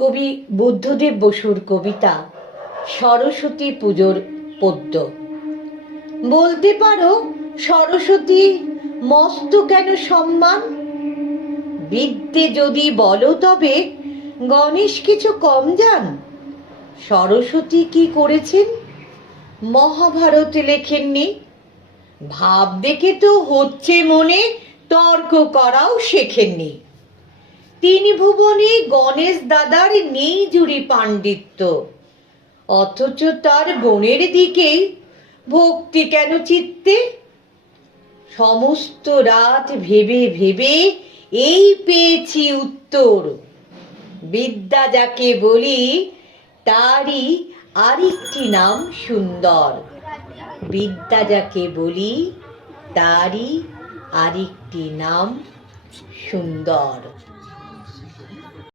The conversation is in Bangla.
কবি বুদ্ধদেব বসুর কবিতা সরস্বতী পুজোর পদ্য। বলতে পারো সরস্বতী মস্ত কেন সম্মান? বিদ্যে যদি বলো তবে গণেশ কিছু কম যান? সরস্বতী কি করেছেন? মহাভারতে লেখেননি। ভাব দেখে তো হচ্ছে মনে তর্ক করাও শেখেননি। তিনি ভুবনে গণেশ দাদার নেই জুড়ি পাণ্ডিত্য, অথচ তার গুণের দিকেই ভক্তি কেন চিত্তে? সমস্ত রাত ভেবে ভেবে এই পেয়েছি উত্তর, বিদ্যা যাকে বলি তারই আরেকটি নাম সুন্দর। বিদ্যা যাকে বলি তারই আরেকটি নাম সুন্দর।